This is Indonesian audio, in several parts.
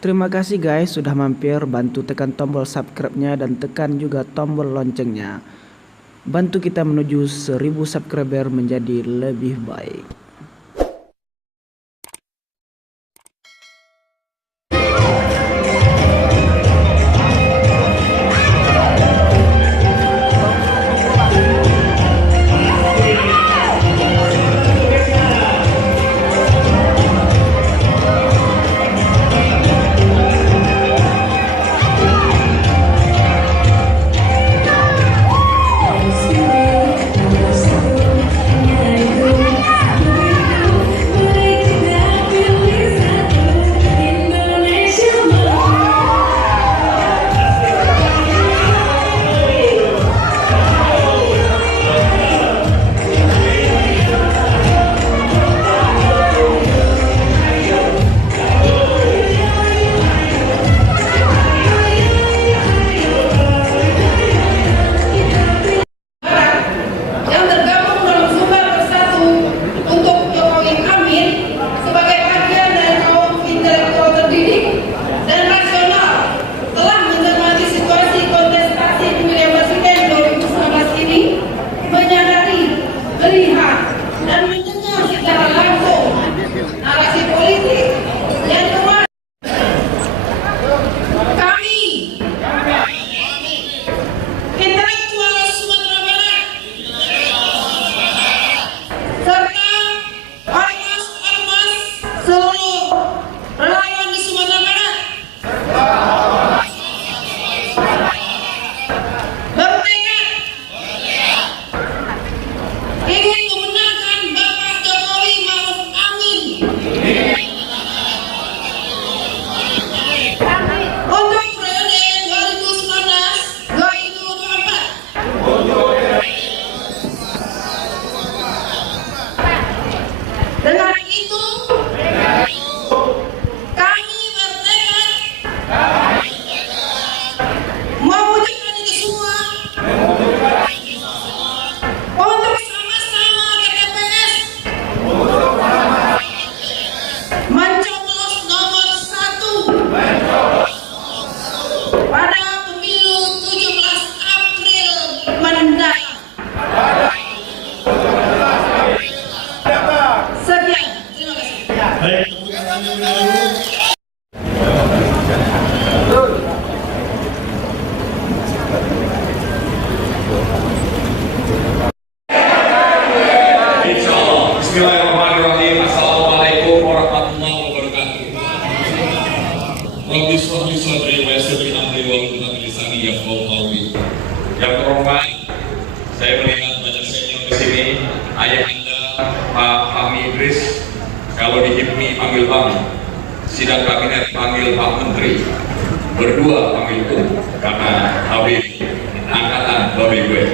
Terima kasih guys sudah mampir, bantu tekan tombol subscribe-nya dan tekan juga tombol loncengnya. Bantu kita menuju 1000 subscriber menjadi lebih baik. Bismillahirrahmanirrahim. Assalamualaikum warahmatullahi wabarakatuh. Rabbi shrah li sadri wa yassir li amri wahlul 'uqdatam min lisani yafqahu qawli. Yang terhormat, saya melihat banyak senior di sini, ayah anda Pak Fahmi Idris, kalau di HIPMI panggil Bang, sidang kabinet panggil Pak Menteri, berdua panggil Kum, karena Habib angkatan babi gue.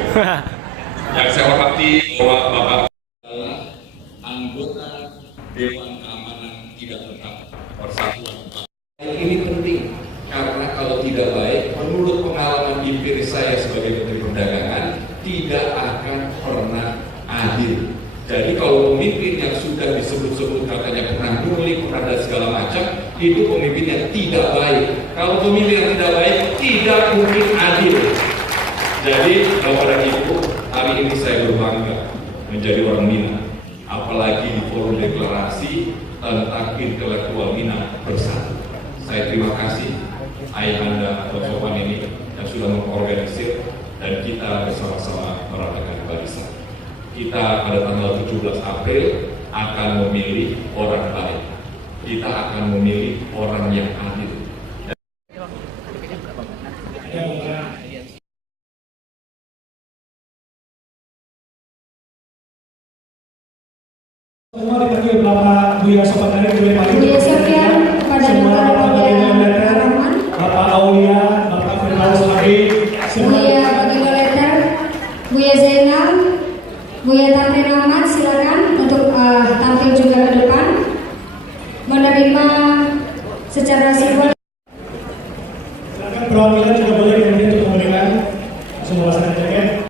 Yang saya hormati Bapak anggota Dewan Keamanan Tidak Tetap Persatuan. Ini penting karena kalau tidak baik, menurut pengalaman empiris saya sebagai Menteri Perdagangan, tidak akan pernah adil. Jadi kalau pemimpin yang sudah disebut-sebut katanya pernah nyulik, pernah dan segala macam, itu pemimpin yang tidak baik. Kalau pemimpin yang tidak baik, tidak mungkin adil. Jadi Bapak dan Ibu, hari ini saya berbangga menjadi orang Minang. Apalagi di forum deklarasi tentang intelektual Minang bersatu. Saya terima kasih ayahanda Dr. Sopan ini yang sudah mengorganisir dan kita bersama-sama merapatkan barisan. Kita pada tanggal 17 April akan memilih orang baik. Kita akan memilih orang yang adil. Semua dipanggil Bapak Buya Sopan dari boleh maju. Buya Sofian kepada semua Bapak Bagian Letter, Rahman, Bapak Aulia, Bapak Firdaus Habib, Buya Bagian Letter, Buya Zainal, Buya Tamrin Ahmad, silakan untuk tampil juga ke depan menerima secara simbol. Silakan perwakilan juga boleh diminta untuk memberikan semua pasangan jaket.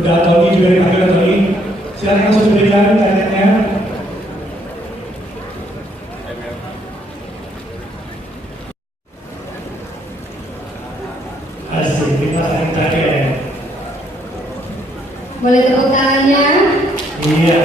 Udah Tony juga dipanggil Tony. Silakan langsung diberikan jaketnya. diterima saling jaket. Boleh tepuk tangannya? Iya.